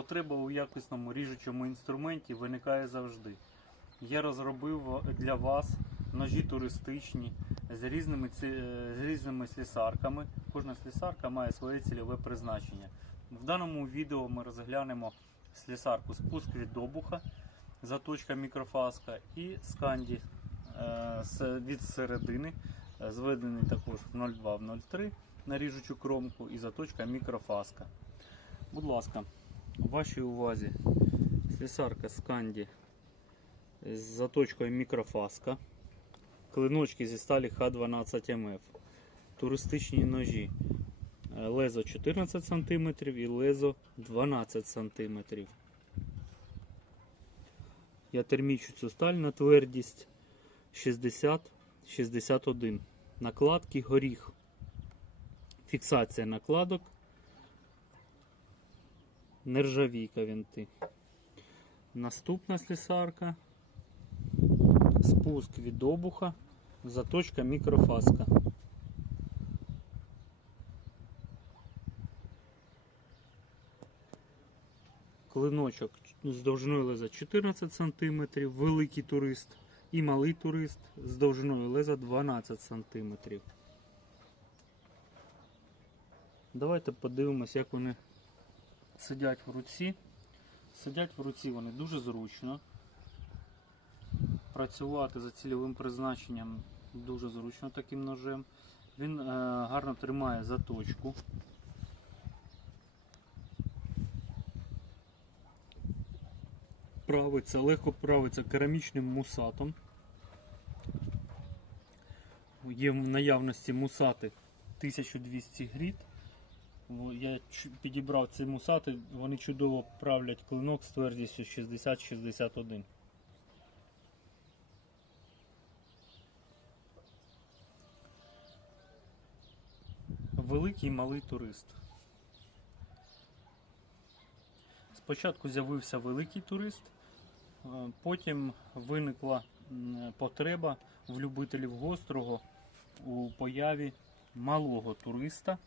Потреба у якісному ріжучому інструменті виникає завжди. Я розробив для вас ножі туристичні з різними, з різними слісарками. Кожна слісарка має своє цільове призначення. В даному відео ми розглянемо слісарку спуск від добуха, заточка мікрофаска і сканді е, від середини, е, зведений також в 0,2-0,3 на ріжучу кромку і заточка мікрофаска. Будь ласка, у вашій увазі слісарка Сканді з заточкою мікрофаска, клиночки зі сталі Х12МФ, туристичні ножі, е, лезо 14 см і лезо 12 см. Я термічу цю сталь на твердість 60-61. Накладки горіх. Фіксація накладок нержавійка вінти. Наступна слісарка. Спуск від обуха, заточка мікрофаска. Клиночок з довжиною леза 14 см, великий турист і малий турист з довжиною леза 12 см. Давайте подивимось, як вони сидять в руці. Сидять в руці вони дуже зручно. Працювати за цільовим призначенням дуже зручно таким ножем. Він е, гарно тримає заточку. Правиться, легко правиться керамічним мусатом. Є в наявності мусати 1200 гріт. Я підібрав ці мусати, вони чудово правлять клинок з твердістю 60-61. Великий і малий турист. Спочатку з'явився великий турист, е, потім виникла потреба в любителів гострого у появі малого туриста.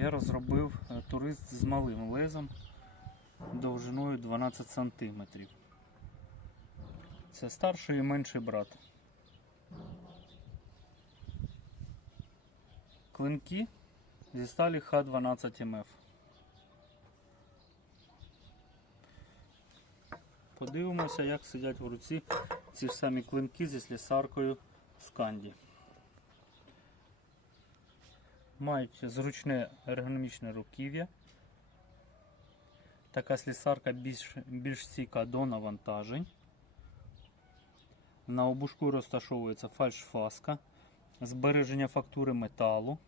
Я розробив е, турист з малим лезом довжиною 12 см. Це старший і менший брат. Клинки зі сталі Х12МФ. Подивимося, як сидять в руці ці ж самі клинки зі слісаркою Сканді. Мають зручне ергономічне руків'я. Така слісарка більш, більш стійка до навантажень. На обушку розташовується фальшфаска, збереження фактури металу.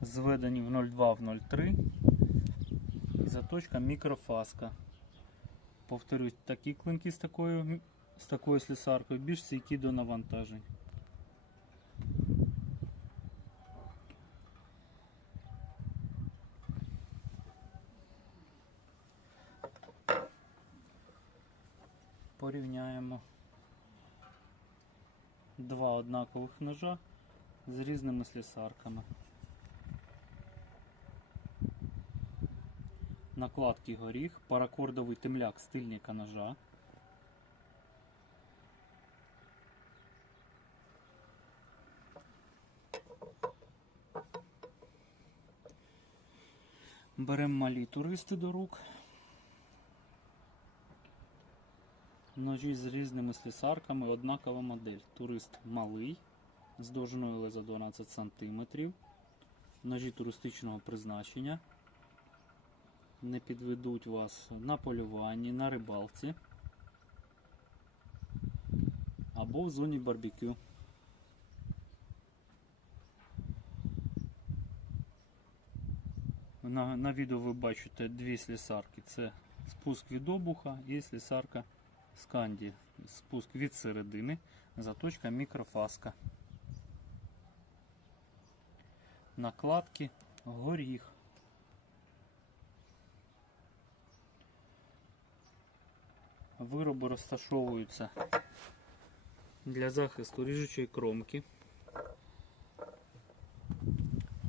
Зведені в 02 в 03 і заточка мікрофаска. Повторюсь, такі клинки з такою, з такою слісаркою більш стійкі до навантажень. Порівняємо два однакових ножа з різними слісарками. Накладки горіх, паракордовий темляк стильника ножа. Беремо малі туристи до рук. Ножі з різними слісарками, однакова модель. Турист малий, з довжиною леза 12 см. Ножі туристичного призначення. Не підведуть вас на полюванні, на рибалці або в зоні барбекю. На, на відео ви бачите дві слісарки. Це спуск від обуха і слісарка сканді. Спуск від середини, заточка мікрофаска. Накладки горіх. Вироби розташовуються для захисту ріжучої кромки.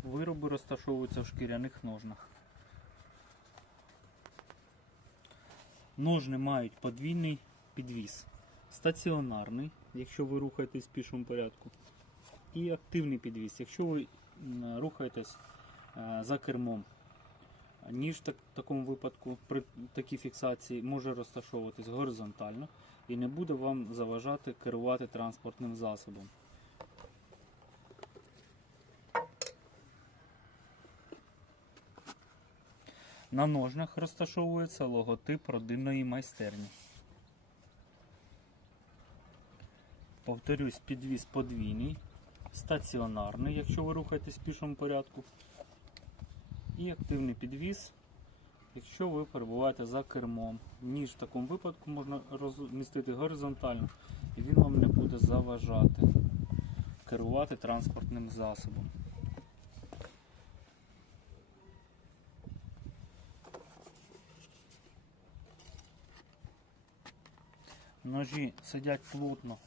Вироби розташовуються в шкіряних ножнах. Ножни мають подвійний підвіс. Стаціонарний, якщо ви рухаєтесь в пішому порядку, і активний підвіс, якщо ви рухаєтесь е, за кермом. Ніж в такому випадку при такій фіксації може розташовуватись горизонтально і не буде вам заважати керувати транспортним засобом. На ножнах розташовується логотип родинної майстерні. Повторюсь, підвіз подвійний, стаціонарний, якщо ви рухаєтесь в пішому порядку, і активний підвіз, якщо ви перебуваєте за кермом. Ніж в такому випадку можна розмістити горизонтально, і він вам не буде заважати керувати транспортним засобом. Ножі сидять плотно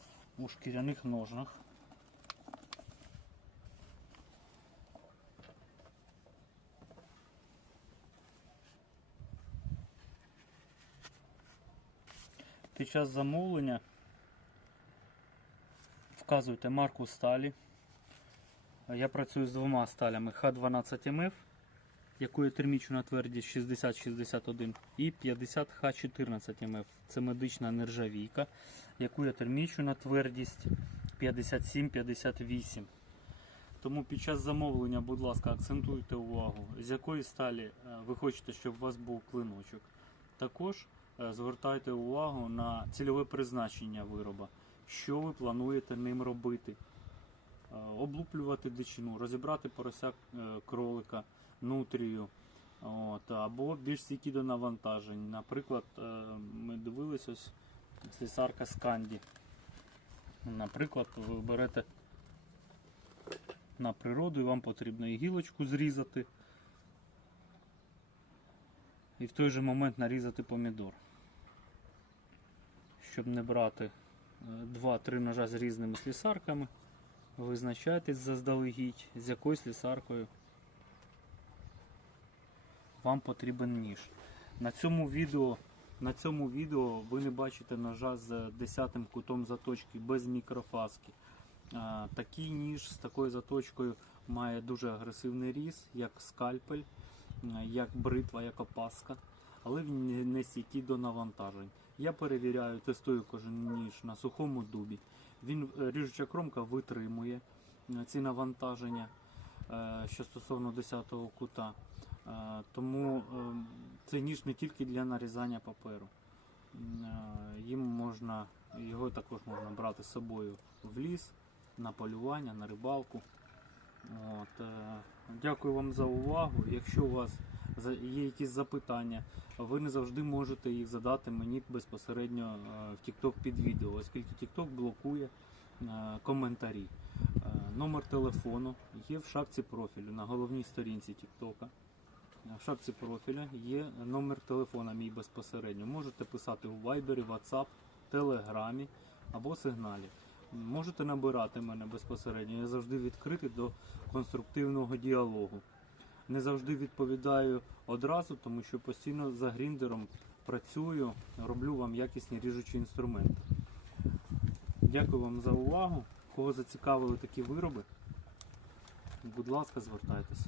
у шкіряних ножнах. Під час замовлення вказуйте марку сталі. Я працюю з двома сталями Х12МФ, якої термічна твердість 6061, і 50Х14МФ. Це медична нержавійка, яку я термічу твердість 57-58. Тому під час замовлення, будь ласка, акцентуйте увагу, з якої сталі е, ви хочете, щоб у вас був клиночок. Також е, звертайте увагу на цільове призначення вироба, що ви плануєте ним робити. Е, Облуплювати дичину, розібрати порося е, кролика, нутрію, от, або більш стійкі до навантажень. Наприклад, е, ми дивилися ось слісарка Сканді. Наприклад, ви берете на природу і вам потрібно і гілочку зрізати. І в той же момент нарізати помідор. Щоб не брати 2-3 ножа з різними слісарками, визначайтесь заздалегідь, з якою слісаркою вам потрібен ніж. На цьому відео, на цьому відео ви не бачите ножа з 10 кутом заточки без мікрофаски. Такий ніж з такою заточкою має дуже агресивний різ, як скальпель, як бритва, як опаска, але він не- стійкий до навантажень. Я перевіряю, тестую кожен ніж на сухому дубі. Він е, ріжуча кромка витримує е, ці навантаження, е, що стосовно 10-го кута. Е, Тому е, цей ніж не тільки для нарізання паперу. Е, Їм можна, його також можна брати з собою в ліс, на полювання, на рибалку. От, е, дякую вам за увагу. Якщо у вас є якісь запитання, ви не завжди можете їх задати мені безпосередньо в TikTok під відео, оскільки TikTok блокує коментарі. Номер телефону є в шапці профілю на головній сторінці TikTok. В шапці профіля є номер телефона мій безпосередньо. Можете писати у Viber, WhatsApp, Телеграмі або сигналі. Можете набирати мене безпосередньо. Я завжди відкритий до конструктивного діалогу. Не завжди відповідаю одразу, тому що постійно за гріндером працюю, роблю вам якісні ріжучі інструменти. Дякую вам за увагу. Кого зацікавили такі вироби, будь ласка, звертайтеся.